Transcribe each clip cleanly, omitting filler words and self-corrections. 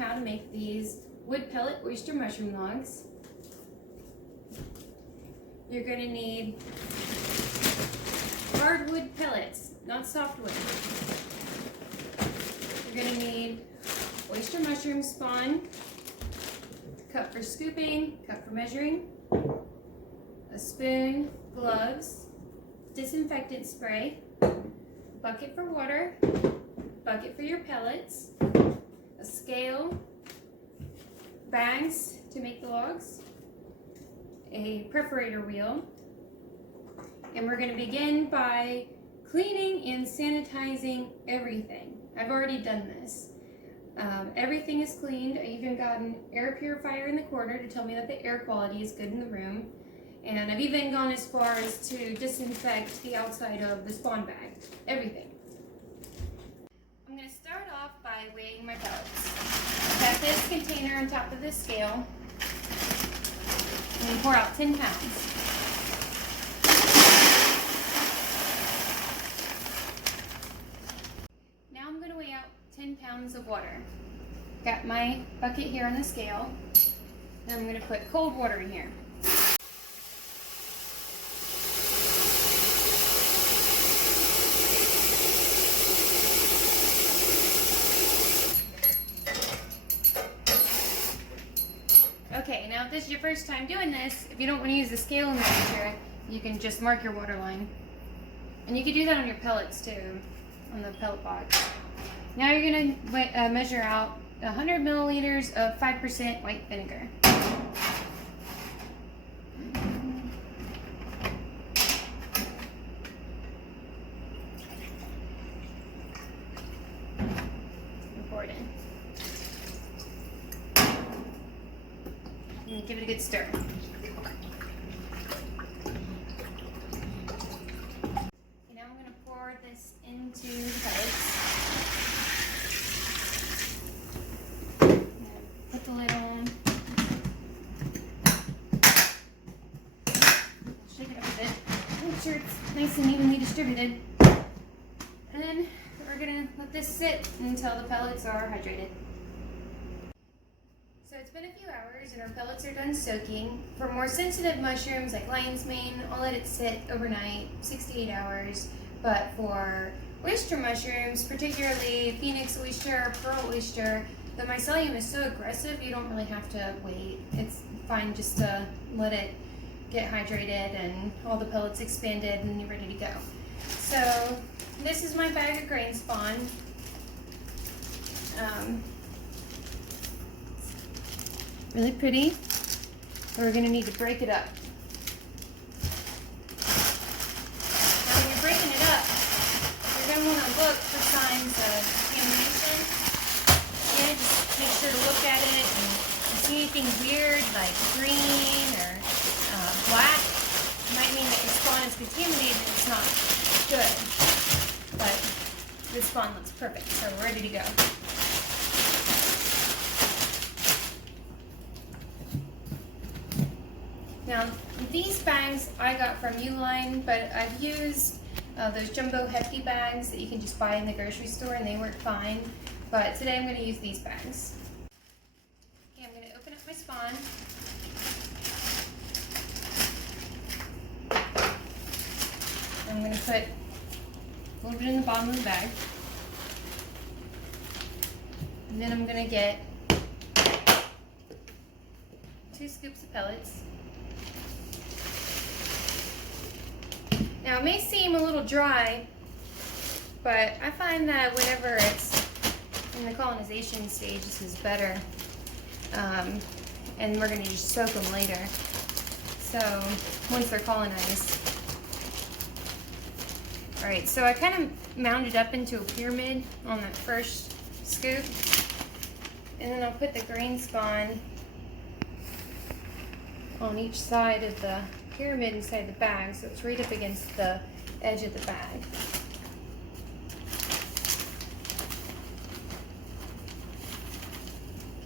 how to make these wood pellet oyster mushroom logs. You're going to need hardwood pellets, not softwood. You're going to need oyster mushroom spawn, cup for scooping, cup for measuring, a spoon, gloves, disinfectant spray, bucket for water, bucket for your pellets, a scale, bags to make the logs, a perforator wheel, and we're going to begin by cleaning and sanitizing everything. I've already done this. Everything is cleaned. I even got an air purifier in the corner to tell me that the air quality is good in the room. And I've even gone as far as to disinfect the outside of the spawn bag. Everything. I'm going to start off by weighing my pellets. I've got this container on top of this scale. I'm going to pour out 10 pounds. Now I'm going to weigh out 10 pounds of water. Got my bucket here on the scale, and I'm going to put cold water in here. Okay, now if this is your first time doing this, if you don't want to use the scale in the future, you can just mark your water line. And you can do that on your pellets too, on the pellet box. Now you're going to measure out 100 milliliters of 5% white vinegar. Pour it in. And give it a good stir. Now I'm going to pour this into the pellets. Put the lid on. Shake it up a bit. Make sure it's nice and evenly distributed. And then we're going to let this sit until the pellets are hydrated. So it's been a few hours and our pellets are done soaking. For more sensitive mushrooms like lion's mane, I'll let it sit overnight, 6 to 8 hours. But for oyster mushrooms, particularly phoenix oyster, pearl oyster, the mycelium is so aggressive you don't really have to wait. It's fine just to let it get hydrated and all the pellets expanded and you're ready to go. So this is my bag of grain spawn. Really pretty. So we're going to need to break it up. Now when you're breaking it up, you're going to want to look for signs of contamination. Yeah, just make sure to look at it, and if you see anything weird like green or black, it might mean that your spawn is contaminated and it's not good. But this spawn looks perfect, so we're ready to go. Now, these bags I got from Uline, but I've used those jumbo hefty bags that you can just buy in the grocery store and they work fine. But today I'm going to use these bags. Okay, I'm going to open up my spawn. I'm going to put a little bit in the bottom of the bag. And then I'm going to get 2 scoops of pellets. Now it may seem a little dry, but I find that whenever it's in the colonization stage, this is better. And we're going to just soak them later. So once they're colonized. Alright, so I kind of mounded up into a pyramid on that first scoop. And then I'll put the grain spawn on each side of the pyramid inside the bag, so it's right up against the edge of the bag.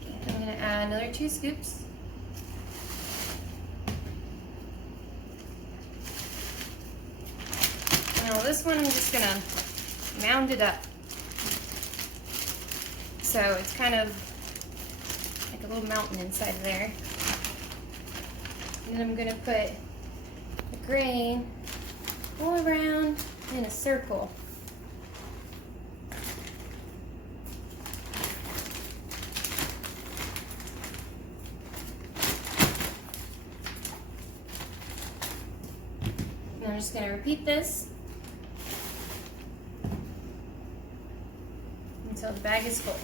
Okay, I'm going to add another 2 scoops. Now this one I'm just going to mound it up. So it's kind of a little mountain inside of there. And then I'm gonna put the grain all around in a circle. And I'm just gonna repeat this until the bag is full.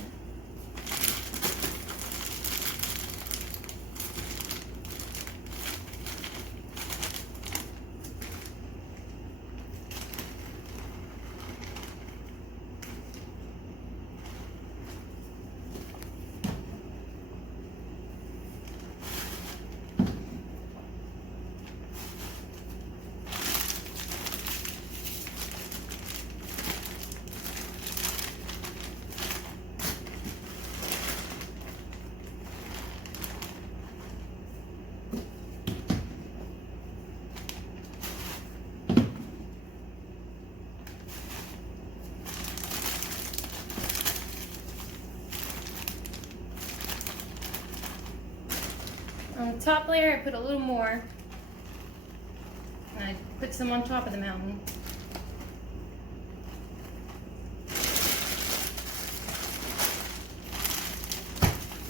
On the top layer, I put a little more. And I put some on top of the mountain.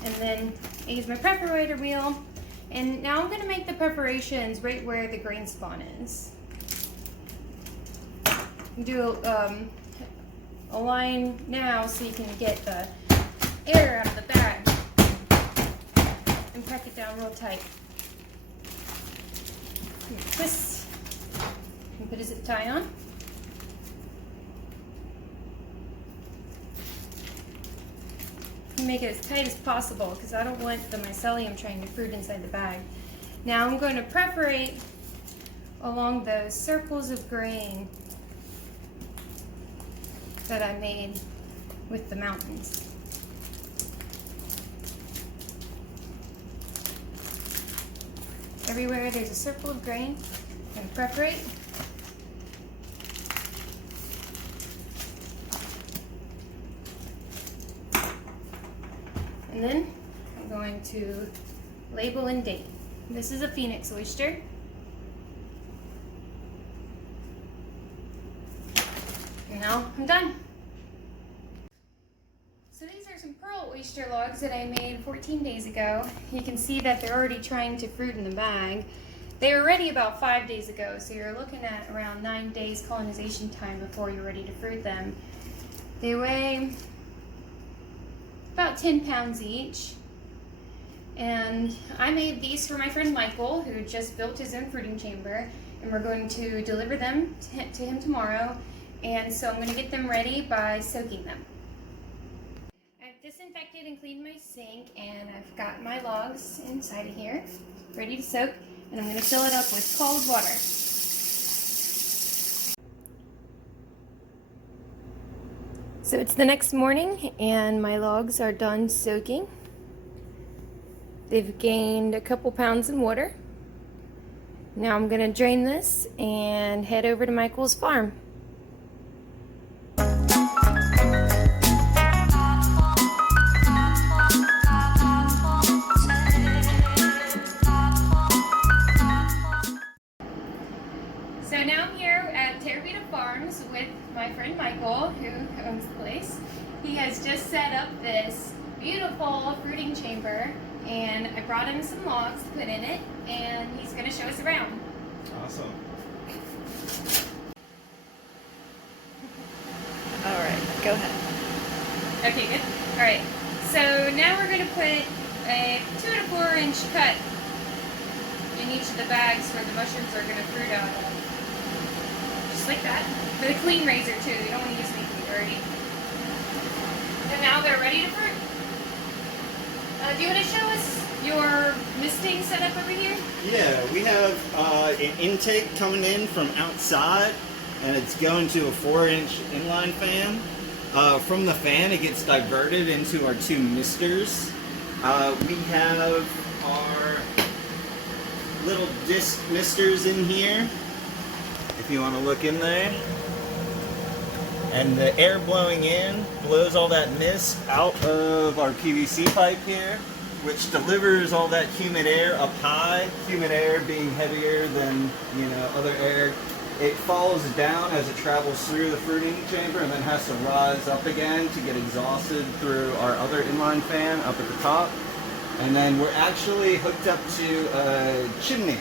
And then I use my preparator wheel. And now I'm going to make the preparations right where the grain spawn is. Do a line now so you can get the air out of the bag. And pack it down real tight. Twist and put a zip tie on. Make it as tight as possible because I don't want the mycelium trying to fruit inside the bag. Now I'm going to preparate along those circles of grain that I made with the mountains. Everywhere there's a circle of grain, I'm going to preparate. And then I'm going to label and date. This is a Phoenix oyster. And now I'm done. So these are some pearl oyster logs that I made 14 days ago. You can see that they're already trying to fruit in the bag. They were ready about 5 days ago, so you're looking at around 9 days colonization time before you're ready to fruit them. They weigh about 10 pounds each. And I made these for my friend Michael, who just built his own fruiting chamber, and we're going to deliver them to him tomorrow. And so I'm going to get them ready by soaking them. I've disinfected and cleaned my sink, and I've got my logs inside of here, ready to soak, and I'm going to fill it up with cold water. So it's the next morning, and my logs are done soaking. They've gained a couple pounds in water. Now I'm going to drain this and head over to Michael's farm. So now I'm here at Farms with my friend Michael, who owns the place. He has just set up this beautiful fruiting chamber, and I brought him some logs to put in it, and he's going to show us around. Awesome. All right, go ahead. Okay, good. All right, so now we're going to put a 2 to 4 inch cut in each of the bags where the mushrooms are going to fruit out of. Just like that. With a clean razor too, you don't want to use anything dirty. And now they're ready to fruit. Do you want to show us your misting setup over here? Yeah, we have an intake coming in from outside, and it's going to a 4-inch inline fan. From the fan, it gets diverted into our 2 misters. We have our little disc misters in here, if you want to look in there. And the air blowing in blows all that mist out of our PVC pipe here. which delivers all that humid air up high. Humid air being heavier than, you know, other air. It falls down as it travels through the fruiting chamber and then has to rise up again to get exhausted through our other inline fan up at the top. And then we're actually hooked up to a chimney.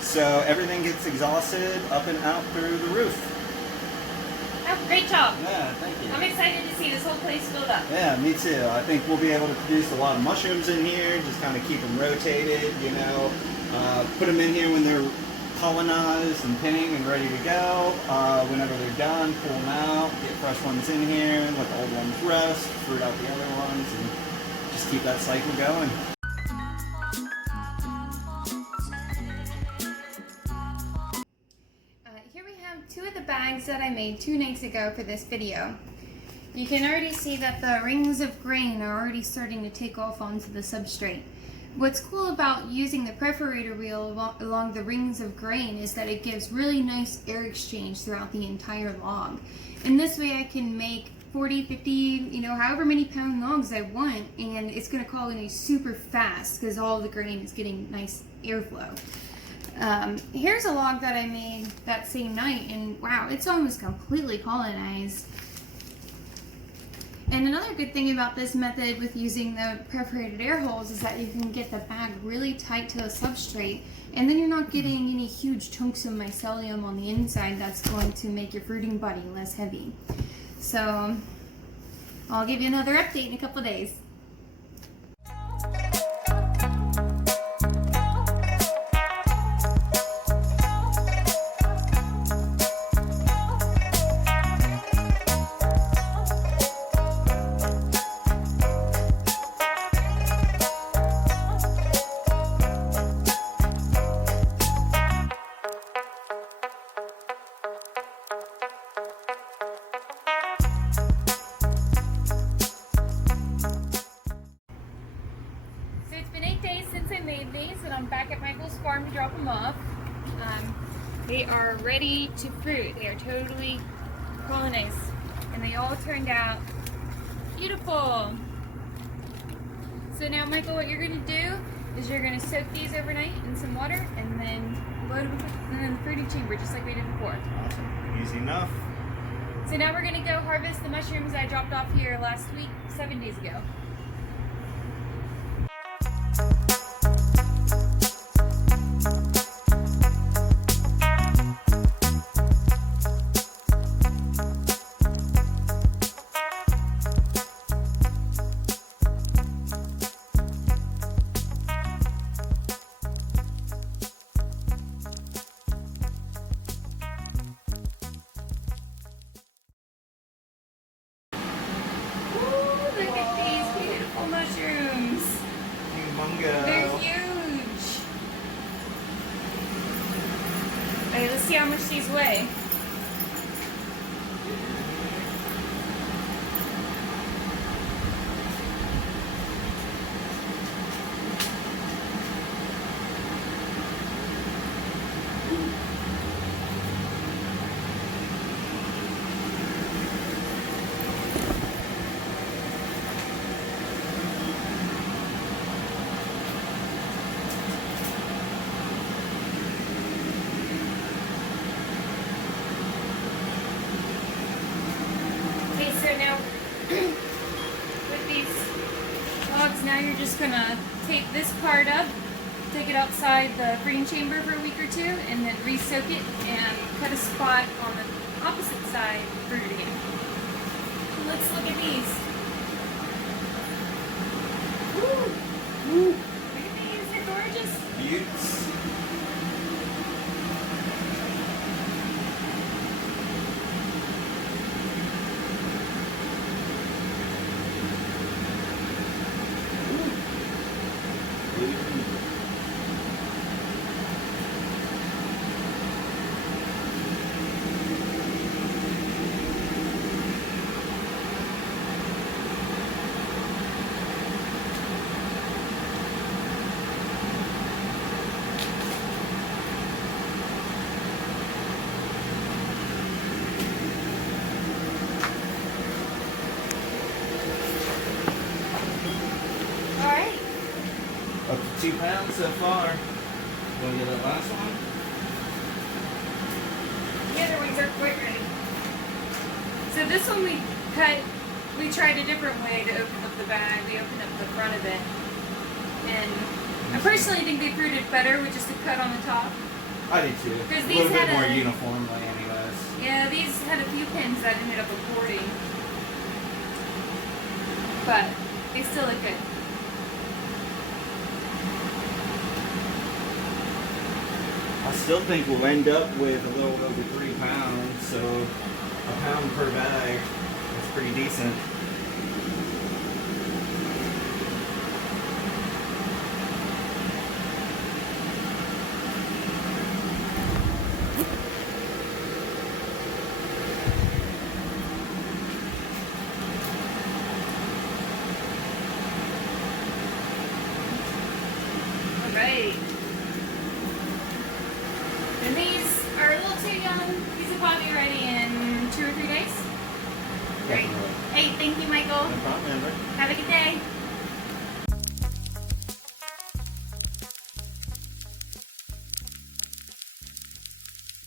So everything gets exhausted up and out through the roof. Oh, great job. Yeah, thank you. I'm excited to see this whole place filled up. Yeah, me too. I think we'll be able to produce a lot of mushrooms in here, just kind of keep them rotated, you know. Put them in here when they're pollinized and pinning and ready to go. Whenever they're done, pull them out, get fresh ones in here, let the old ones rest, fruit out the other ones, and just keep that cycle going. Here we have 2 of the bags that I made 2 nights ago for this video. You can already see that the rings of grain are already starting to take off onto the substrate. What's cool about using the perforator wheel along the rings of grain is that it gives really nice air exchange throughout the entire log. And this way I can make 40, 50, you know, however many pound logs I want, and it's going to colonize super fast because all the grain is getting nice airflow. Here's a log that I made that same night, and wow, it's almost completely colonized. And another good thing about this method with using the perforated air holes is that you can get the bag really tight to the substrate, and then you're not getting any huge chunks of mycelium on the inside that's going to make your fruiting body less heavy. So I'll give you another update in a couple days. Made these, and I'm back at Michael's farm to drop them off. They are ready to fruit. They are totally colonized, and they all turned out beautiful. So now, Michael, what you're going to do is you're going to soak these overnight in some water, and then load them in the fruiting chamber, just like we did before. Awesome. Easy enough. So now we're going to go harvest the mushrooms I dropped off here last week, 7 days ago. Mushrooms. Humongo. They're huge. Okay, let's see how much these weigh. So now, with these logs, now you're just gonna take this part up, take it outside the fruiting chamber for a week or 2, and then re-soak it and cut a spot on the opposite side for it again. Let's look at these. Woo! Woo! Look at these, they're gorgeous. Beauts. 2 pounds so far. Want to get that last one? The other ones are quite ready. So this one we tried a different way to open up the bag. We opened up the front of it. And I personally think they fruited better with just a cut on the top. I did too. Because A these little bit had more uniformly anyways. Yeah, these had a few pins that ended up aborting. But they still look good. I still think we'll end up with a little over 3 pounds, so a pound per bag. That's pretty decent. Alright. And these are a little too young. These will probably be ready in 2 or 3 days. Great. Definitely. Hey, thank you, Michael. No problem, Amber. Have a good day.